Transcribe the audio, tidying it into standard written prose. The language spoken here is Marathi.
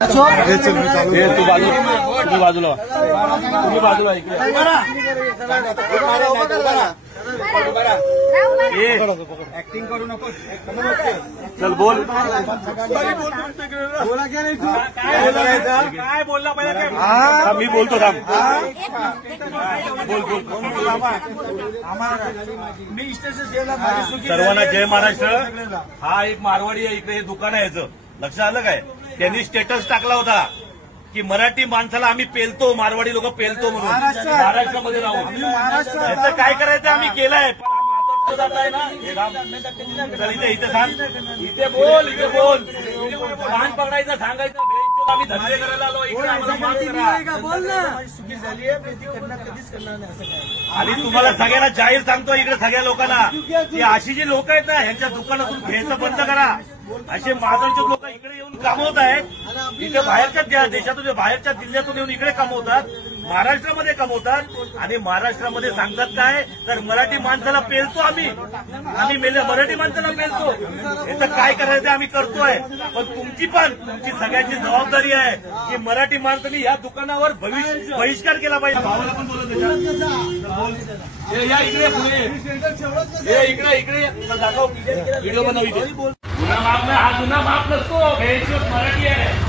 तू बाजूला तुम्ही बाजूला ऍक्टिंग करू नको. चल बोल. बोला क्या नाही तू काय बोलला पाहिजे. मी बोलतो थांब. बोल मी स्टेशन सर्वांना जय महाराष्ट्र. हा एक मारवाडी आहे, इकडे हे दुकान आहे याचं. लक्षात आलं काय. त्यांनी स्टेटस टाकला होता की मराठी माणसाला आम्ही पेलतो, मारवाडी लोक पेलतो म्हणून महाराष्ट्रामध्ये राहून. याचं काय करायचं आम्ही केलंय. जात आहे ना इथे सांग, इथे बोल, इथे बोल. कान पकडायचं, सांगायचं आम्ही धंदे करायला आलो इकडे आम्हाला माफ करा. बोल ना. चुकी झाली आहे, ती कधीच करणार नाही असं काय. आणि तुम्हाला सगळ्यांना जाहीर सांगतो इकडे सगळ्या लोकांना की अशी जी लोक आहेत ना ह्यांच्या दुकानातून घ्यायचं बंद करा. असे महाराष्ट्राचे लोक इकडे येऊन कमवत आहेत. इथे बाहेरच्या देशातून, बाहेरच्या जिल्ह्यातून येऊन इकडे कमवतात, महाराष्ट्रामध्ये कमवतात. आणि महाराष्ट्रामध्ये सांगतात काय तर मराठी माणसाला पेलतो आम्ही मराठी माणसाला पेलतो. याचं काय करायचं आम्ही करतोय. पण तुमची सगळ्यांची जबाबदारी आहे की मराठी माणसांनी या दुकानावर बहिष्कार केला पाहिजे. भावाला पण बोलत या इकडे पुढे इकडे दाखव व्हिडिओ बनव. इथे गुन्हा माफ नाही, हा गुन्हा माफ नसतो. मराठी आहे.